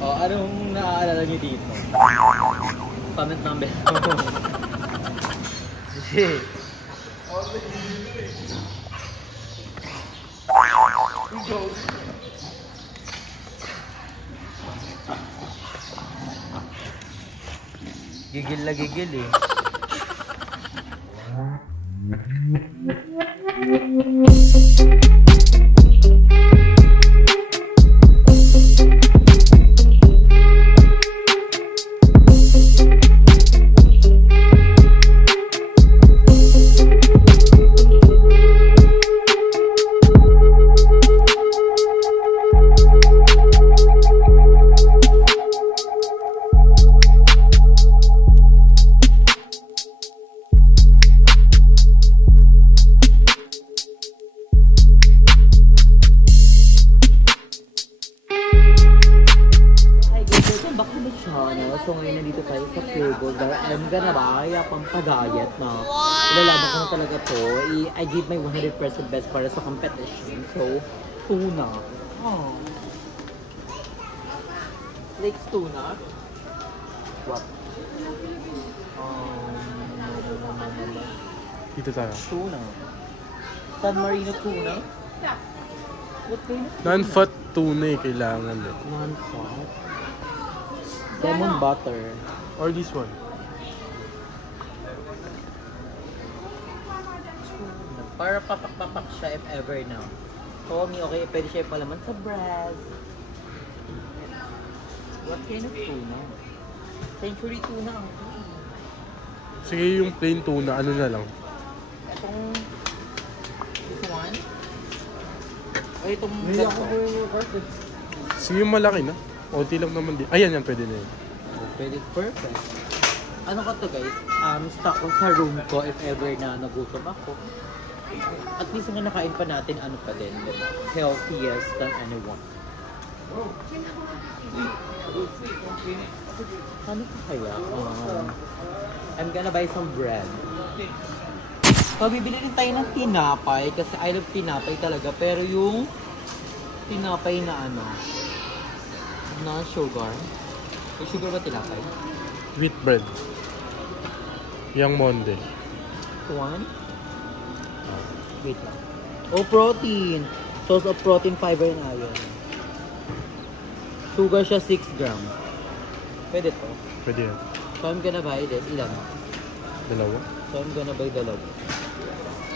O, anong naaalala niyo dito? Comment number. Shit. Gigil na gigil eh. So ngayon nandito tayo sa Pure dahil I'm gonna buy pampagayat na ilalaban ko na talaga to. I give my 100% best para sa competition. So, tuna. Oh. Flakes tuna. What? Dito tayo. Tuna. San Marino tuna? What kind of tuna? Non-fat tuna eh, kailangan eh. Non-fat? Lemon butter. Or this one. Para papak-papak siya if ever now. So, okay, pwede siya palaman sa bread. What kind of tuna? Century tuna ang Sige, yung plain tuna, ano na lang? Itong... This one? O itong... Sige, yung malaki na. Unti lang naman din. Ayan yan, pwede na yun. Oh, pwede. Perfect. Ano ka to guys? Stock ko sa room ko if ever na nagutom ako. At least nga nakain pa natin ano pa din. Healthiest than anyone. Ano pa kaya? I'm gonna buy some bread. So, bibili rin tayo ng tinapay kasi I love tinapay talaga. Pero yung tinapay na ano, na sugar. May sugar ba tinapay? Wheat bread. Yang Monde. One? Wait lang. Oh, protein! Source of protein, fiber, and iron. Sugar siya 6 gram. Pwede to? Pwede yan. So I'm gonna buy this. Ilan? Dalawa? So I'm gonna buy dalawa.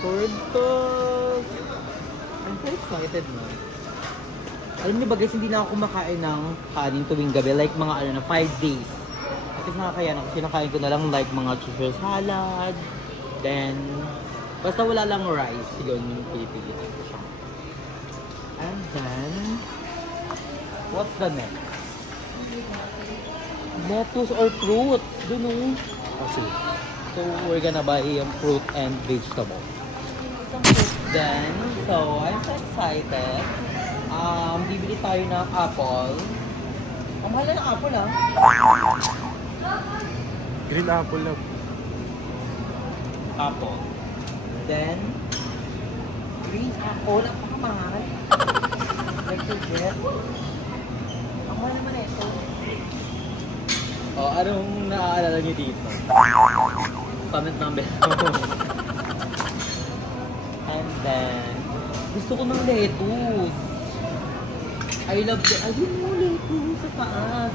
Cortos! I'm so excited na. Alam niyo ba guys, hindi na ako kumakain ng kanin tuwing gabi. Like mga ano na 5 days. At least nakakaya na. Kinakain ko na lang like mga Caesar salad. Then, basta wala lang rice. Yun yung pili-pili ko siya. And then, what's the next? Lettuce or fruit? Dun Kasi. So, we're gonna buy yung fruit and vegetable. Some fruit then. So, I'm so excited. Bibili tayo ng apple. Ang mahal na ng apple ah. Green apple lang. Apple. Then, green apple. Ang pakamahal. Like the jet. Ang mahal naman ito. O, anong naaalala niyo dito? Comment number. And then, gusto ko ng lettuce. I love the... Ayun mo, lettuce sa taas.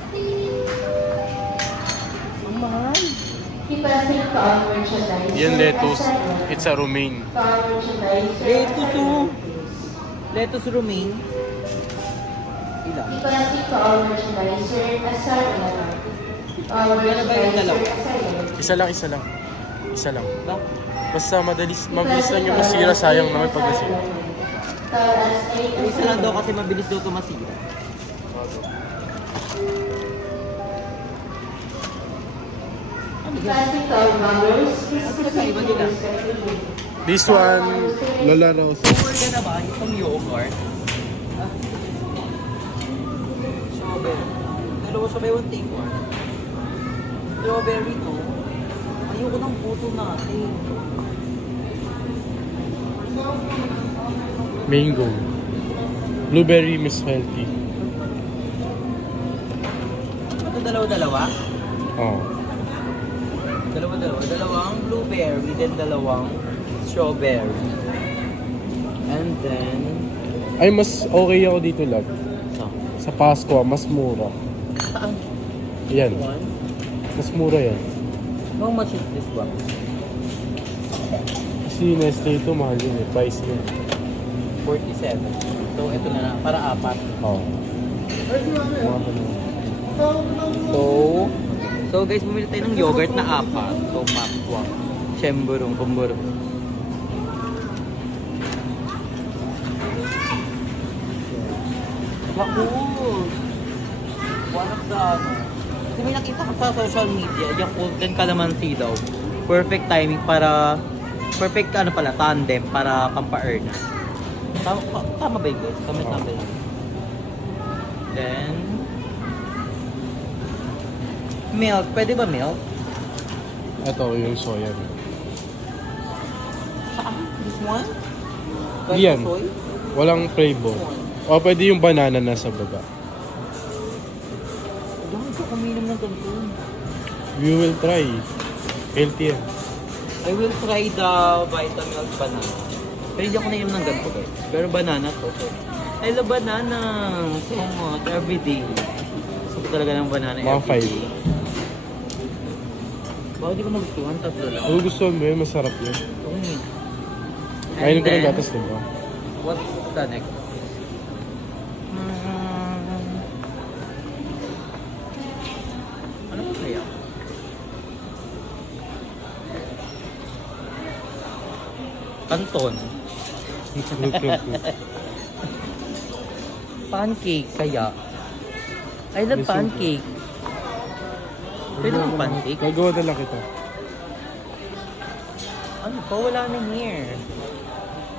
Ang mahal. Yan lettuce. It's a romaine. Lettuce o. Lettuce romaine. Ilan? Gana ba yung dalawa? Isa lang, isa lang. Isa lang. Bak? Basta mabilis lang yung masira, sayang naman pag nasira. Isa lang daw kasi mabilis daw ito masira. This one, Lola Rose. We're gonna buy some yogurt. Strawberry. Dalawa siya by 1 take 1. Strawberry to. Ayoko ng puto natin. Mango. Blueberry Miss Healthy. ito dalawa-dalawa? Oh. Dalawa-dalawa. Dalawang blueberry, then dalawang strawberry. And then... Ay, mas okay ako dito, love. So, Sa Pasko, mas mura. saan? Yan. One? Mas mura yan. How much is this one? Kasi Nestle ito, mahal yun eh. Price yun. 47. So, ito na lang. Para apat. Oo. So guys, bumili tayo ng yogurt na apat. So, paswa. Chemburong, kumburong. Naku! One of the... Kasi may nakita ko sa social media, yung Golden Calamansi daw. Perfect timing para... Perfect tandem para pampa-earn. Tama ba yun guys? Comment na ba yun? Then... Milk. Pwede ba milk? Ito yung soya. Saan? This one? Yan. Soy? Walang flavor. O pwede yung banana na sa baba. Dami ko kuminom ng ganito. We will try. Healthy yan. I will try the Vitamilk banana. Pero hindi ako nainom ng ganito guys. Pero banana to. So, I love banana so much. Everyday. Gusto ko talaga ng banana Mga everyday. Bakit di ko magustuhan? Tatlo lang. Ano gusto mo yun? Masarap yun. And Ayun ko ng then, gatas, diba? what's the next? Ano ba kaya? Kanton. Pancake kaya. I love pancake. Pwede bang pancake? Gagawa na lang kita. Ano pa? Wala na here.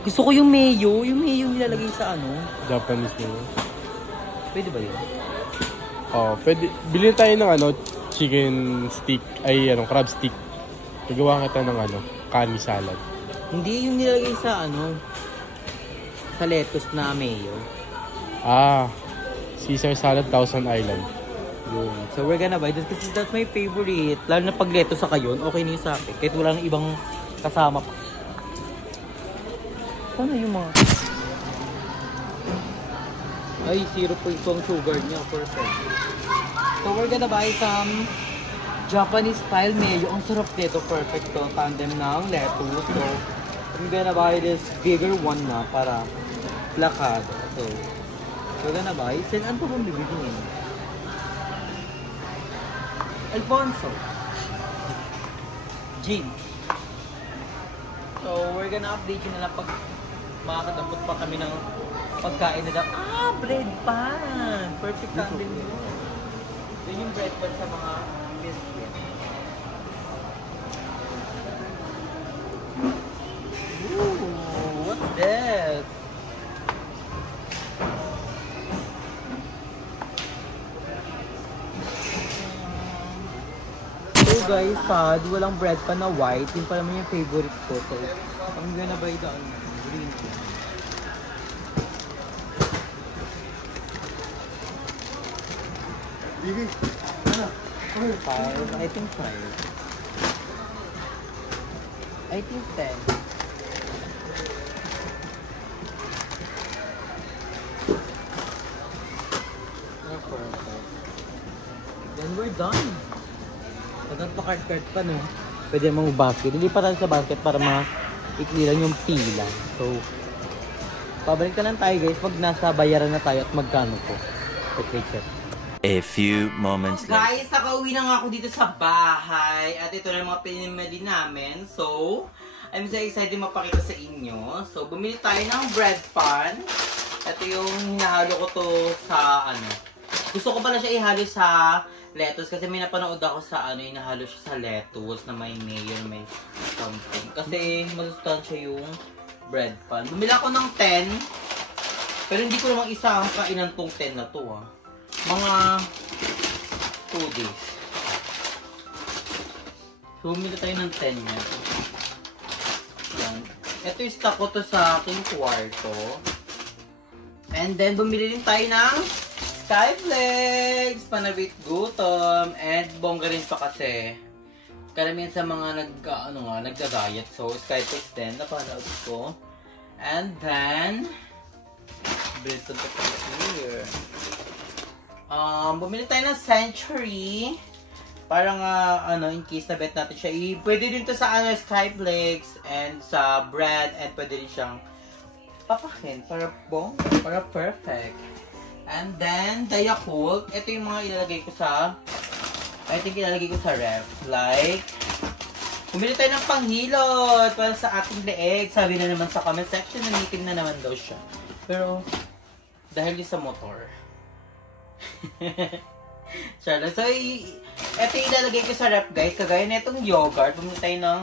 Gusto ko yung mayo. Yung mayo nilalagay sa ano. Japanese na yun. Pwede ba yun? Oh, pwede. Bilhin tayo ng chicken stick. Ay, crab stick. Gagawa kita ng kani salad. Hindi yung nilalagay sa sa lettuce na mayo. Caesar salad, Thousand Island. Yun. So we're gonna buy this kasi that's my favorite. Lalo na pag lettuce sa kayon, okay na yun sa akin. Kahit wala nang ibang kasama pa. Paano yung mga... Ay, 0.2 ang sugar niya. Perfect. So we're gonna buy some Japanese style mayo. Ang sarap nito. Perfect to. Tandem ng lettuce. So I'm gonna buy this bigger one na para plakado. So we're gonna buy. Then ano pa bang bibigyan? Alfonso. Jim. So we're gonna update you na lang pag makakadampot pa kami ng pagkain na daw. Bread pan! Perfect tandem yun. Yun yung bread pan sa mga biscuit. Ooh, what's this? So guys, sad, walang bread pan na white. Yun pa naman yung favorite ko. So, I'm gonna buy the green tea. Bibi, ano? Five, I think 5. I think 10. Perfect. Then we're done. Nagpa-card pa no. Pwede mong basket. Hindi pa tayo sa basket para ma-ikli lang yung pila. So, pabalik na lang tayo guys pag nasa bayaran na tayo at magkano po. Pag-check. A few moments later. Guys, nakauwi na nga ako dito sa bahay. At ito na yung mga pinimili namin. So, I'm so excited mapakita sa inyo. So, bumili tayo ng bread pan. Ito yung hinahalo ko to sa Gusto ko pala siya ihalo sa lettuce. Kasi may napanood ako sa hinahalo siya sa lettuce na may mayo, may something. Kasi masustansya yung bread pan. Bumili ako ng 10. Pero hindi ko namang isa ang kainan tong 10 na to Mga 2 days. So, bumili tayo ng 10 yan. Yan. Ito yung stock ko to sa aking kwarto. And then, bumili din tayo ng Skyflex! Panabit gutom. And bongga rin pa kasi. Karamihan sa mga nagda-diet. So, Skyflex din. Napanood ko. And then, Brilton to here. Bumili tayo ng Century. Para nga, in case na bet natin siya. Pwede din to sa Skyflex and sa bread. And pwede rin siyang papakin para para perfect. And then, the Yakult. Ito yung mga ilalagay ko sa ref. Like, bumili tayo ng panghilot para sa ating leeg. Sabi na naman sa comment section, nanitig na naman daw siya. Pero, dahil din sa motor. So, ito yung ilalagay ko sa ref, guys. Kagaya na itong yogurt. Bumili tayo ng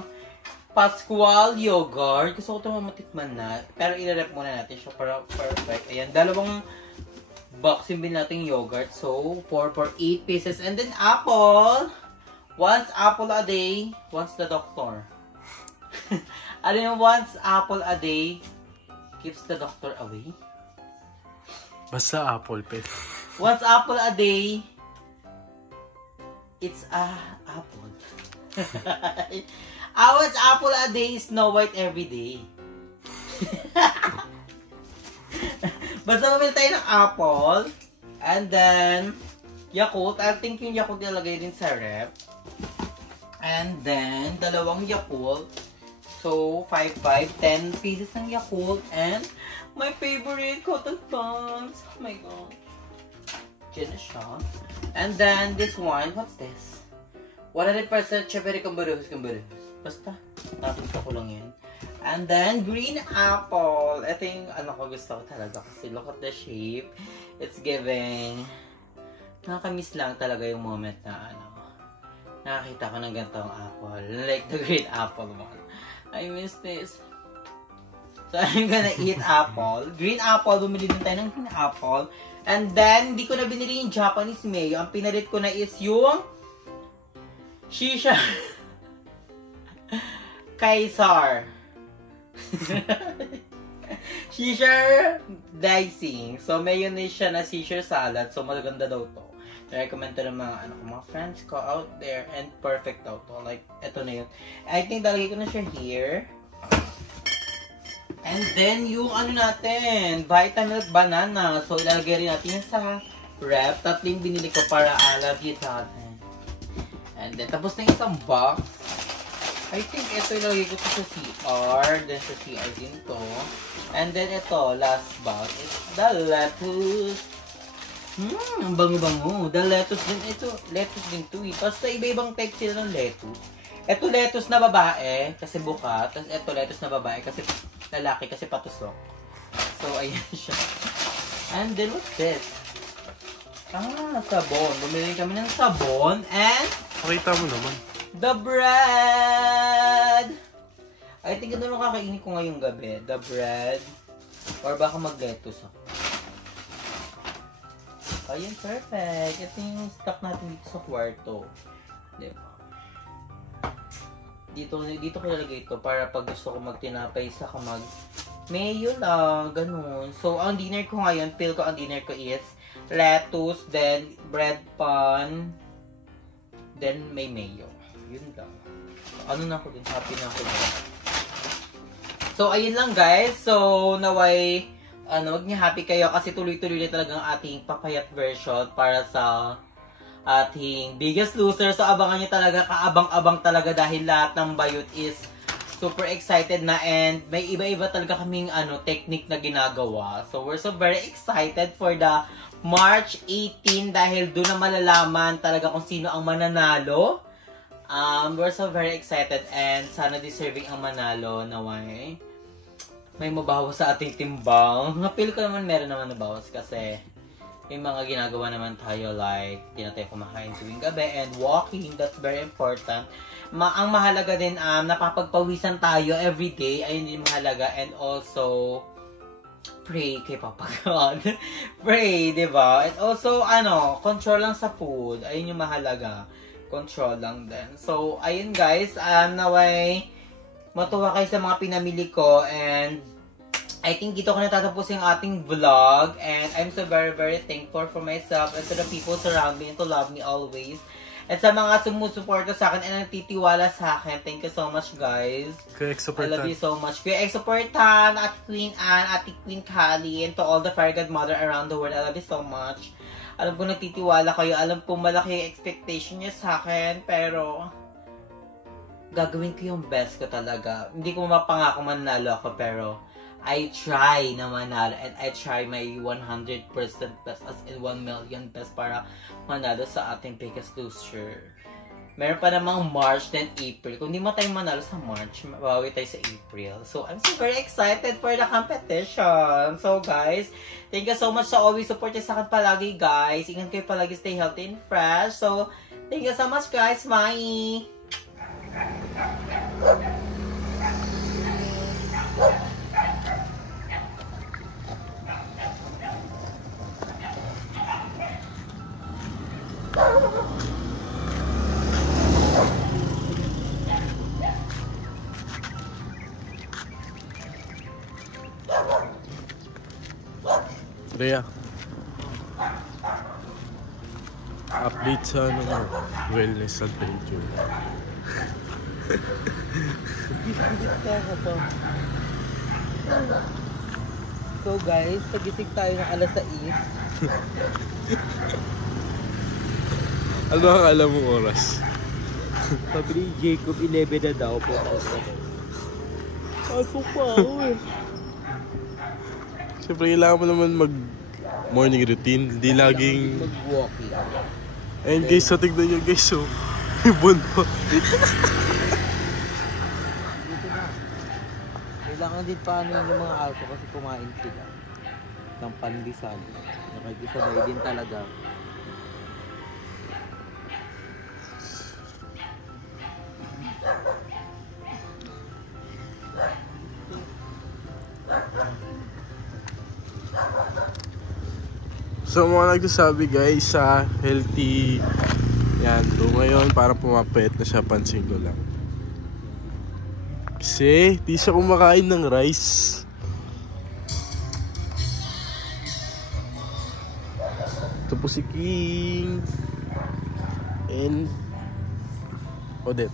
Pascual yogurt. Gusto ko ito mamatikman na. Pero ilarep muna natin siya para perfect. Ayan, dalawang box yung bin natin yogurt. So, 4 for 8 pieces. And then, apple. Once apple a day, once the doctor. Ano yung once apple a day keeps the doctor away? Basta apple, pe. Once apple a day, it's a apple. Once apple a day, Snow White every day. Basta mamili tayo ng apple. And then, Yakult. I think yung Yakult nilagay din sa ref. And then, dalawang Yakult. So, 10 pieces ng Yakult. And, my favorite, cotton pants. Oh my god. Diyan na siya. And then, this one, what's this? 100% Chevere Cambaruhos. Basta, napunta ko lang yun. And then, green apple. Ito yung ko gusto ko talaga kasi look at the shape. It's giving. Nakakamiss lang talaga yung moment na nakakita ko ng ganitong apple. Like the green apple one. I miss this. So, I'm gonna eat apple. Green apple. Bumili din tayo ng green apple. And then, hindi ko na binili yung Japanese mayo. Ang pinalit ko na is yung Shisha Kaisar. Caesar dicing. So, mayonnaise siya na Caesar salad. So, maganda daw to. I-recommend to ng mga friends ko out there. And perfect daw to. Like, eto na yun. I think dalagay ko na siya here. And then, yung natin, Vitamilk banana. So, ilalagay rin natin yung sa ref. Tatling binili ko para alagay natin. And then, tapos na isang box. I think ito ilalagay ko to sa CR. Then sa CR din to. And then ito, last box is the lettuce. Ang bango-bango. The lettuce din. Ito, lettuce din to. Basta iba-ibang type sila ng lettuce. Ito lettuce na babae, kasi buka. Tapos ito lettuce na babae, kasi lalaki, kasi patusok. So, ayan siya. And then, what's this? Sabon. Bumili kami ng sabon. And Pakita mo naman. the bread! I think ito nung kakainin ko ngayong gabi. The bread. Or baka mag-lettuce ako. Ayun, perfect. Ito yung stock natin dito sa kwarto. Diba? Dito ko lalagay ito para pag gusto ko magtinapay sa kamag. Mayo lang, ganun. So, ang dinner ko ngayon, feel ko ang dinner ko is lettuce, then bread pan, then may mayo. Yun lang. Ano na ako din? Happy na ako din. So, ayun lang guys. So, naway, wag niya happy kayo kasi tuloy-tuloy na talagang ating papayat version para sa ating Biggest Loser. So, abangan niyo talaga, kaabang-abang talaga dahil lahat ng bayot is super excited na and may iba-iba talaga kaming technique na ginagawa. So, we're so very excited for the March 18 dahil doon na malalaman talaga kung sino ang mananalo. We're so very excited and sana deserving ang manalo na may mabawas sa ating timbang. Napil ko naman meron naman nabawas kasi may mga ginagawa naman tayo like di na tayo kumakain tuwing gabi and walking, that's very important. Ang mahalaga din napapagpawisan tayo everyday, ayun din mahalaga, and also pray kay Papa God. Pray, di ba? And also control lang sa food, ayun yung mahalaga. Control lang din. So, ayun guys, naway matuwa kayo sa mga pinamili ko and I think dito ko natatapos yung ating vlog. And I'm so very, very thankful for myself and to the people surround me and to love me always. At sa mga sumusuporta sa akin and nagtitiwala sa akin, thank you so much, guys. Kuya I love you so much. Kuya Exoportan, Ate Queen Anne, Ate Queen Kali, and to all the Fire God Mother around the world, I love you so much. Alam ko nagtitiwala kayo, alam ko malaki yung expectation niya sa akin, pero gagawin ko yung best ko talaga. Hindi ko mapangako manalo ako, pero I try na manalo and I try my 100% best as in 1 million best para manalo sa ating Biggest Loser. Meron pa namang March then April. Kung di mo tayo manalo sa March, mabawi tayo sa April. So, I'm so very excited for the competition. So, guys, thank you so much sa always support sa akin palagi, guys. Ingat kayo palagi, stay healthy and fresh. So, thank you so much, guys. Bye! Rhea, update sa ano mo, wellness adventure. So guys, nagising tayo ng alas 6. Ano ang alam mong oras? Sabi ni Jacob, 11 na daw po. Ako pa ako eh. Siyempre, kailangan mo naman mag-morning routine. Hindi laging... Mag-walking. Ayun guys, so tignan nyo guys, so... Ibon po. Dito na. Kailangan din paano yung mga alpha kasi kumain sila. Ng pandesal. Nakikisabay din talaga. So mga nagsasabi guys sa healthy yan, so ngayon parang pumapayat na siya, pansin ko lang. Kasi di siya kumakain ng rice. Ito po si King and Odette.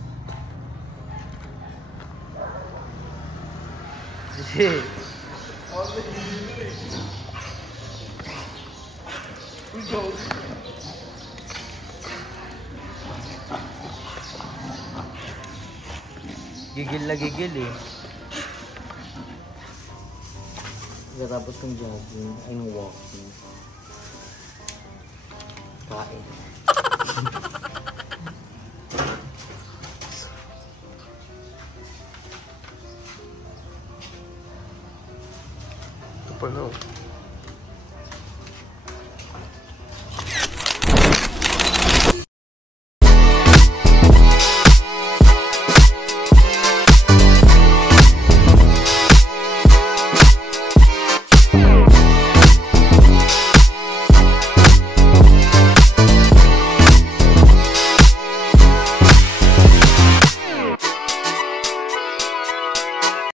Gigil na gigil eh. Katapos ng jogging, ay walking. Kain. Ito pa no.